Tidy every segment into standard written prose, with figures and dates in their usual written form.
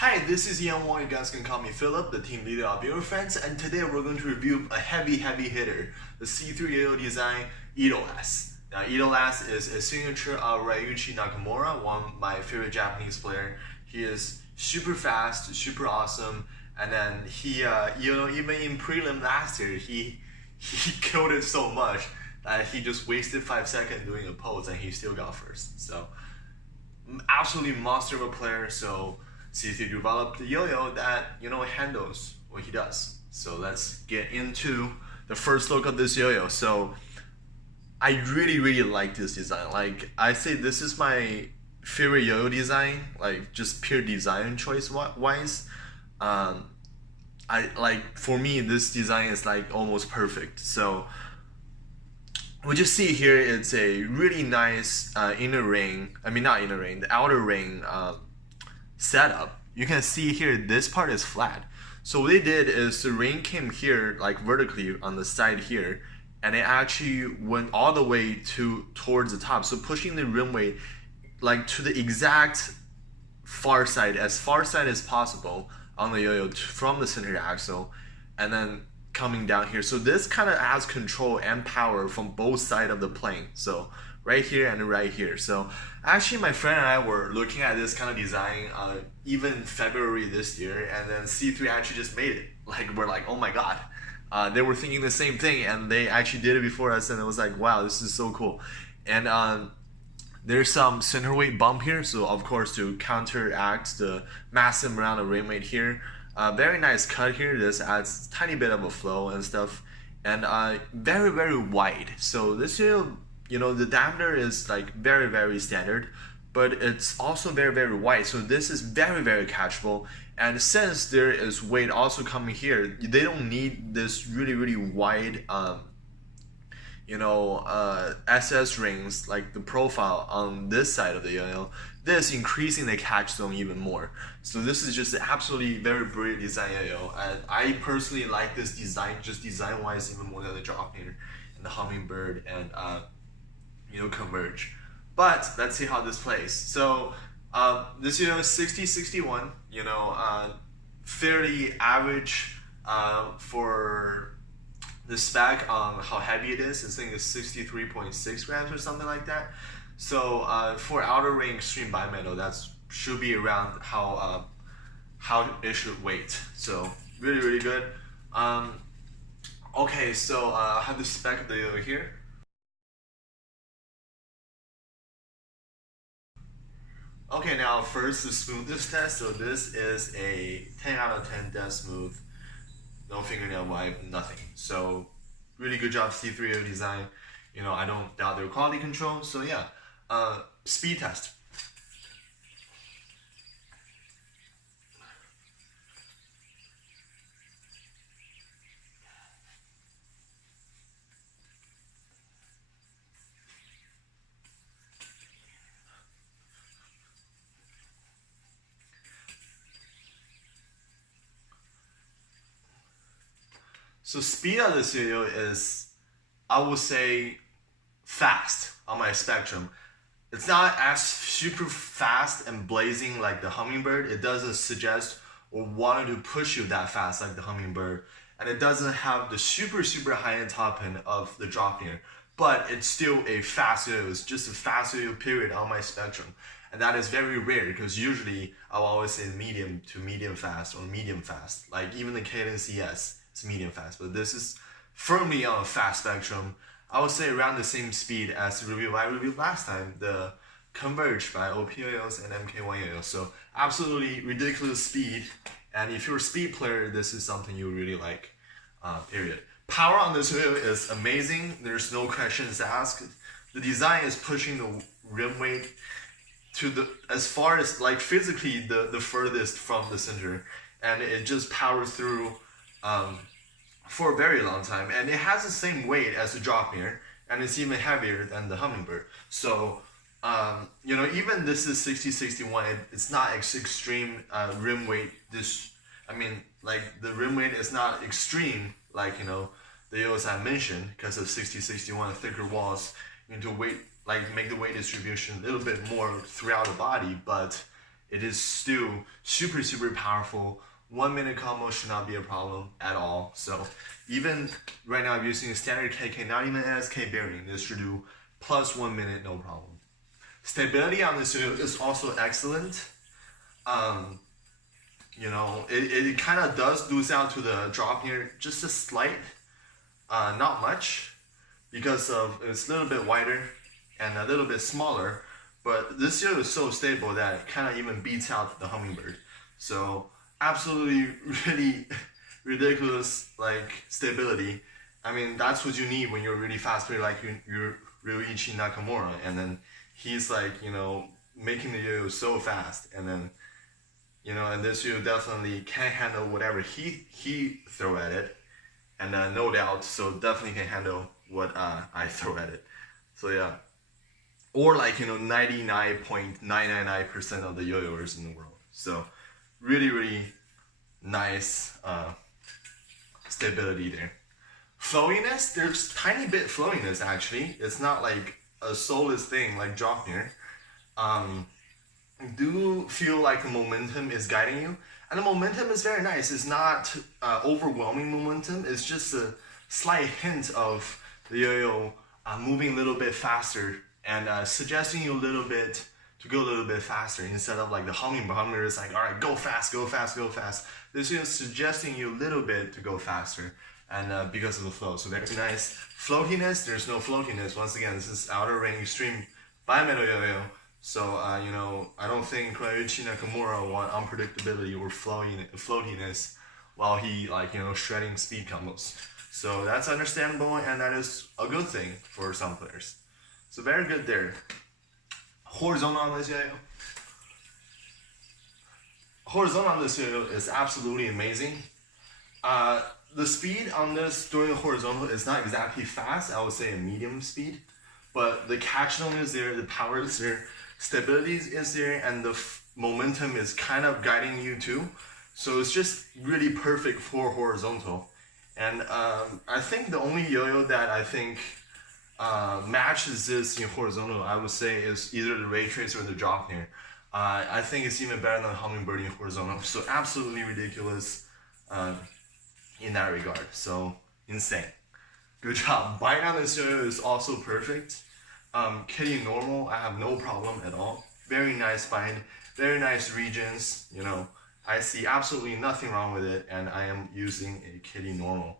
Hi, this is Ian Wong. You guys can call me Philip, the team leader of Eurofriends, and today we're going to review a heavy hitter, the C3yoyodesign Edolass. Now, Edolass is a signature of Ryuichi Nakamura, one of my favorite Japanese player. He is super fast, super awesome, and then he, even in prelim last year, he killed it so much that he just wasted 5 seconds doing a pose and he still got first. So, absolutely monster of a player. So C3 developed the yo-yo that handles what he does. So let's get into the first look of this yo-yo. So I really like this design. Like, I say this is my favorite yo-yo design, like just pure design choice wise. For me, this design is like almost perfect. So what you see here, it's a really nice inner ring, the outer ring setup. You can see here, this part is flat. So what they did is the ring came here, like vertically on the side here, and it actually went all the way towards the top. So pushing the rim weight like to the exact far side as possible on the yo-yo from the center axle, and then coming down here. So this kind of has control and power from both sides of the plane. So right here and right here. So actually my friend and I were looking at this kind of design even February this year, and then C3 actually just made it. Like, we're like, oh my god. They were thinking the same thing, and they actually did it before us, and it was like, wow, this is so cool. And there's some center weight bump here, so of course to counteract the massive amount of rim weight here. Very nice cut here. This adds a tiny bit of a flow and stuff, and very wide. So this the diameter is like very standard, but it's also very wide. So this is very catchable. And since there is weight also coming here, they don't need this really wide SS rings like the profile on this side of the yo-yo. This increasing the catch zone even more. So this is just absolutely very brilliant design yo-yo, and I personally like this design, just design wise, even more than the Dropner and the Hummingbird and Converge. But let's see how this plays. So this yo-yo is 60-61, fairly average for the spec on how heavy it is. This thing is 63.6 grams or something like that. So for outer ring extreme bimetal, that should be around how it should weight. So really good. Okay, so I have the spec of the yo-yo here. Okay, now first the smoothness test. So this is a 10 out of 10 dead smooth. No fingernail wipe, nothing. So really good job, C3yoyodesign. I don't doubt their quality control. So yeah, speed test. So speed of this yo-yo is, I would say, fast on my spectrum. It's not as super fast and blazing like the Hummingbird. It doesn't suggest or want to push you that fast like the Hummingbird. And it doesn't have the super high-end top end of the Dropner. But it's still a fast yo-yo. It's just a fast yo-yo period on my spectrum. And that is very rare, because usually I'll always say medium to medium fast or medium fast. Like even the Cadence CS. It's medium fast, but this is firmly on a fast spectrum. I would say around the same speed as the review I reviewed last time, the Converge by OP yo-yos and MK1 yo-yos. So absolutely ridiculous speed, and if you're a speed player, this is something you really like, period. Power on this yo-yo is amazing. There's no questions asked. The design is pushing the rim weight to as far as, like, physically the furthest from the center, and it just powers through for a very long time, and it has the same weight as the Dropner, and it's even heavier than the Hummingbird. So even this is 60-61, it's not extreme rim weight. The rim weight is not extreme like the yo-yos I mentioned, because of 60-61 thicker walls. You need to make the weight distribution a little bit more throughout the body, but it is still super powerful. 1 minute combo should not be a problem at all. So even right now I'm using a standard KK, not even SK bearing. This should do plus 1 minute, no problem. Stability on this yo-yo is also excellent. You know, it kind of does lose out to the drop here, just a slight, not much, because of it's a little bit wider and a little bit smaller. But this yo-yo is so stable that it kind of even beats out the Hummingbird. So absolutely really ridiculous like stability. I mean, that's what you need when you're really fast player like you're Ryuichi Nakamura, and then he's like, you know, making the yo-yo so fast, and then, you know, and this yo definitely can handle whatever he throw at it, and no doubt, so definitely can handle what I throw at it. So yeah, or like, you know, 99.999% of the yo-yoers in the world. So really nice stability there. Flowiness, there's tiny bit flowiness actually. It's not like a soulless thing like Draupnir. Do feel like the momentum is guiding you, and the momentum is very nice. It's not overwhelming momentum. It's just a slight hint of the yo-yo moving a little bit faster and suggesting you a little bit to go a little bit faster instead of like the Hummingbird. Hummingbird is like, all right, go fast. This is suggesting you a little bit to go faster, and because of the flow. So very nice. Floatiness, there's no floatiness. Once again, this is outer ring extreme bimetal yo-yo. So, you know, I don't think Ryuichi Nakamura want unpredictability or floatiness while he, like, you know, shredding speed combos. So that's understandable, and that is a good thing for some players. So very good there. Horizontal on this yo-yo. Horizontal on this yo-yo is absolutely amazing. The speed on this during the horizontal is not exactly fast. I would say a medium speed. But the catch zone is there, the power is there, stability is there, and the momentum is kind of guiding you too. So it's just really perfect for horizontal. And I think the only yo-yo that I think matches this in horizontal, I would say, is either the Ray Trace or the Draupnir. I think it's even better than the Hummingbird in horizontal. So absolutely ridiculous in that regard. So insane. Good job. Bind on this yo-yo is also perfect. Kitty normal, I have no problem at all. Very nice bind, very nice regions. You know, I see absolutely nothing wrong with it, and I am using a kitty normal.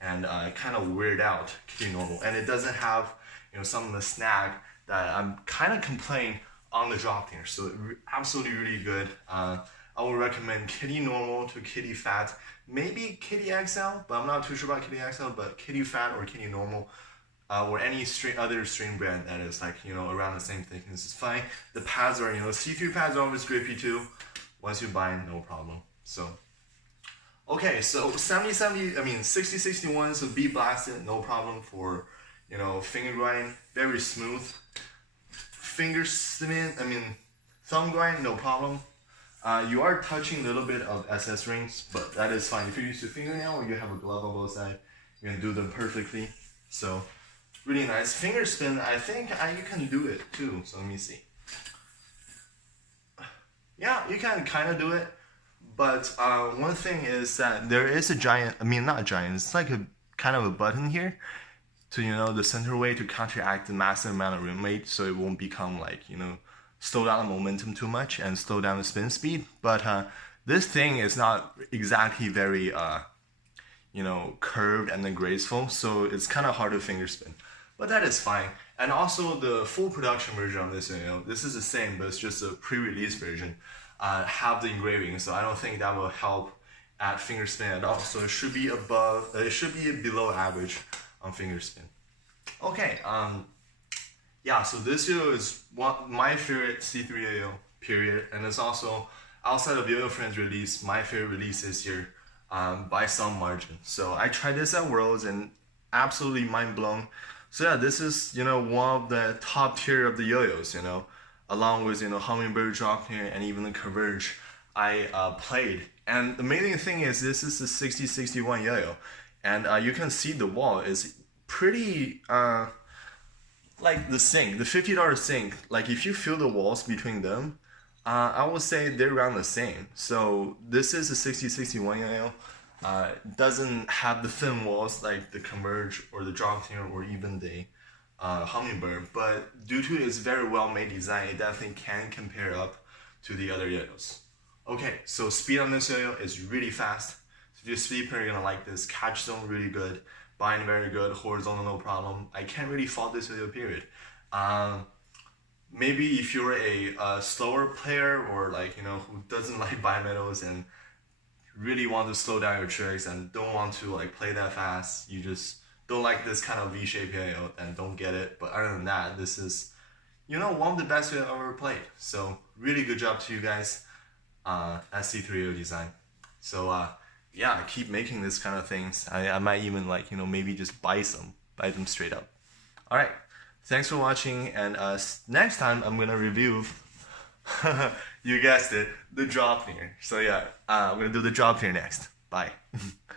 And kind of weird out kitty normal. And it doesn't have, you know, some of the snag that I'm kind of complaining on the drop here. So absolutely really good. I would recommend kitty normal to kitty fat. Maybe kitty XL, but I'm not too sure about kitty XL, but kitty fat or kitty normal, or any other string brand that is like, you know, around the same thickness is fine. The pads are, you know, C3 pads are always grippy too. Once you bind, no problem. So, okay, so 60-61, so be blasted, no problem for, you know, finger grind, very smooth. Finger spin, thumb grind, no problem. You are touching a little bit of SS rings, but that is fine. If you use your fingernail or you have a glove on both sides, you can do them perfectly. So, really nice. Finger spin, I think you can do it too. So let me see. Yeah, you can kind of do it. But one thing is that there is a giant, not a giant, it's like a kind of a button here to, you know, the center way to counteract the massive amount of rim weight, so it won't become like, you know, slow down the momentum too much and slow down the spin speed. But this thing is not exactly very, you know, curved and then graceful, so it's kind of hard to finger spin. But that is fine. And also the full production version of this, you know, this is the same, but it's just a pre-release version. Have the engraving, so I don't think that will help at finger spin at all. So it should be below average on finger spin. Okay, yeah, so this yo is my favorite C3 yo-yo, period. And it's also, outside of Yo-Yo Friends release, my favorite release this year by some margin. So I tried this at Worlds and absolutely mind blown. So yeah, this is, you know, one of the top tier of the yo-yos, you know, along with, you know, Hummingbird, Draupnir, and even the Converge I played. And the amazing thing is this is the 60-61 yo-yo. And you can see the wall is pretty, like the sink, the $50 sink. Like if you feel the walls between them, I would say they're around the same. So this is a 6061 yo-yo. Doesn't have the thin walls like the Converge or the Droptail or even the Hummingbird, but due to its very well made design, it definitely can compare up to the other yo-yos. Okay, so speed on this yo-yo is really fast. So if you're a speed player, you're gonna like this. Catch zone really good, bind very good, horizontal no problem. I can't really fault this yo-yo, period. Maybe if you're a slower player or like who doesn't like bimetals and really want to slow down your tricks and don't want to like play that fast, you just don't like this kind of V-shape yo-yo, and don't get it. But other than that, this is one of the best yo-yo I've ever played. So really good job to you guys at C3yoyodesign. So yeah, keep making this kind of things. I might even like maybe just buy them straight up. All right. Thanks for watching, and next time I'm gonna review, you guessed it, the drop near. So yeah, I'm gonna do the drop near next. Bye.